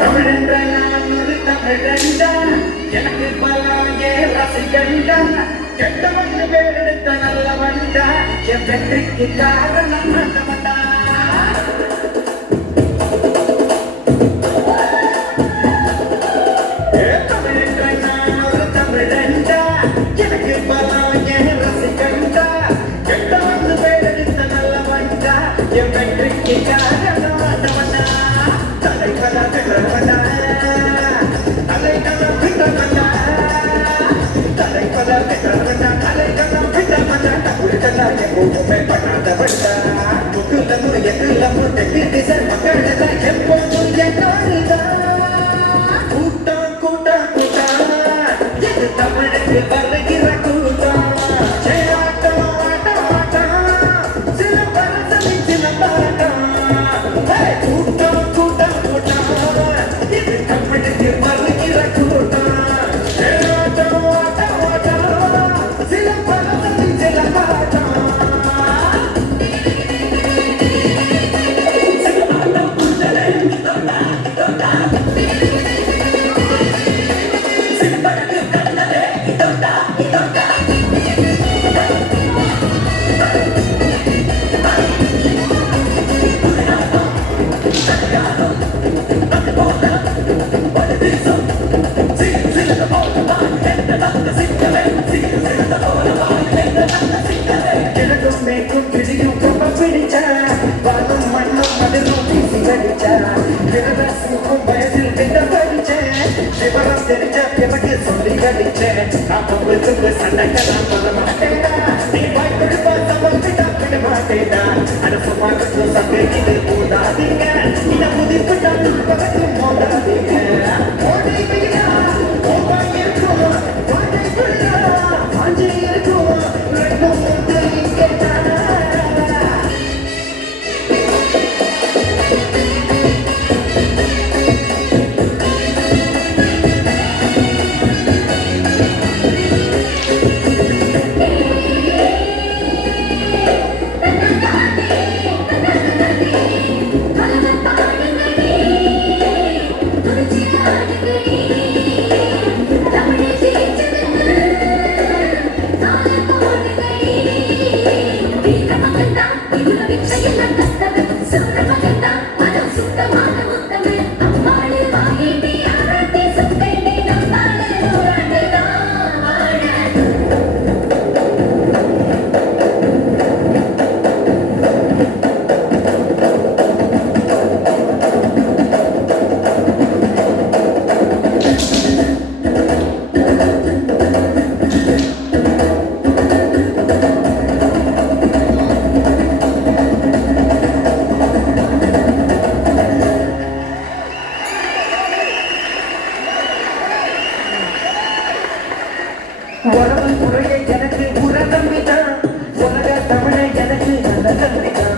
தமிழென்ற நான் ஒரு தமிழண்டா எனக்கு பலாங்கே ரசிகண்டா கெட்டவன் பேரெடுத்த நல்லவண்டா என் வெற்றிக்கு காரணம் நல்லவண்டா தமிழென்ற நான் ஒரு தமிழண்டா எனக்கு பலாங்கே ரசிகண்டா கெட்டவன் பேரெடுத்த நல்லவண்டா என் வெற்றிக்கு காரணம் நல்லவண்டா தலைவலா பெற்றவண்டா தலைகளா பெற்றவண்டா தலைவலா பெற்றவண்டா தலைகளா பெற்றவண்டா தகுதிகளா எப்போதுமே பண்ணாதவண்டா முகுலமு எகுலமு தெற்கு திசை மக்களெல்லாம் எப்போதும் என்னோடுதான் கூட்டம் கூட்டம் கூட்டம் எது தமிழுக்கு வருகிற கூட்டம் ஆட்டம் ஆட்டம் ஆட்டம் சில பரசலின் சில பாட்டம் கூட்டம் கூட்டம் கூட்டம் இது தமிழுக்கு வருகிற கூட்டம் ஆட்டம் ஆட்டம் ஆட்டம் சில பரசலின் சில பாட்டம் கிழக்கும் மேற்கும் பிடிக்கும் ரொம்ப பிடிச்சா வாழும் மண்ணும் மதிலும் வீசி கடிச்சா விரதசிக்கும் வயதில் விட படிச்சேன் விவரம் தெரிஞ்ச எனக்கு சொல்லி கடிச்சேன் அப்ப சண்டைக்கெல்லாம் சொல்ல மாட்டேடா நீ வாய்ப்பிடுப்பா சமம் விட்டா விட மாட்டேடா அரசுமாக சண்டை இது போடாதீங்க இந்த புதிப்பிட்டா பகத்தும் போடாதீங்க ஓடி வையா ஓப்பா இருக்கும் வாட்டை புள்ளா வாஞ்சி இருக்கும் ரெண்டும் ஒன்று இங்கே தானா உறவு முறையை எனக்கு உற நம்பிதான் உலக தமிழை எனக்கு நல்ல நம்பிதான்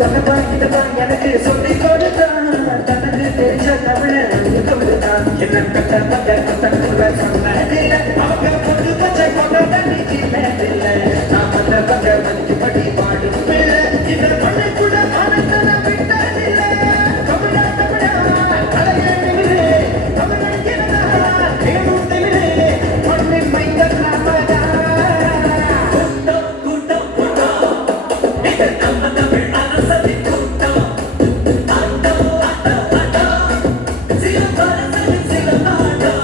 தொடர்பா இதுதான் எனக்கு சொல்லி கொடுத்தான் தனக்கு தெரிஞ்ச தமிழை கொடுத்தான் என்ன கட்ட மத்த கட்ட சொன்னதில்லை அவங்க பொண்ணு பச்சை கொண்ட தண்ணிக்கு மேலில்லை நான் மற்ற பச்சை மதிக்கு படி பாடும் பிள்ளை இந்த மண்ணை கூட மனத்தன விட்டதில்லை தமிழா தமிழா அலைய நிமிரே தமிழன் கிடந்தா ஏனும் திமிரே மண்ணின் மைந்தன் நாமதா கூட்டம் கூட்டம் கூட்டம் இது நம்ம தமிழ் அரசதி கூட்டம் ஆட்டம் ஆட்டம் ஆட்டம் சில பரசலி சில நாட்டம்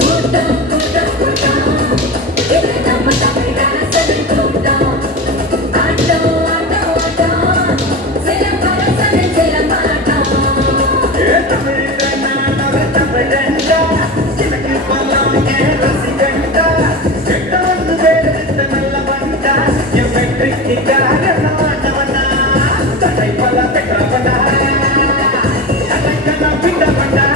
கூட்டம் கூட்டம் கூட்டம் இது நம்ம தமிழ் அரசதி கூட்டம் ஆட்டம் ஆட்டம் ஆட்டம் சில பரசலி சில நாட்டம் தமிழ் நான் ஒரு தமிழண்டா எனக்கு பலாம் ஏன் ரசிகண்டா கெட்டவன் வேறெடுத்த நல்லவண்டா என் வெற்றிக்கு காரணம் ஆண்டவனா தடை பல பெற்றவண்டா தலைக்கணம் விட்டவண்டா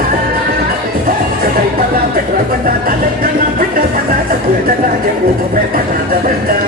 தடை பல பெற்றவண்டா தலைக்கணம் விட்டவண்டா தகுதலா எப்போதுமே பண்ணாதவண்டா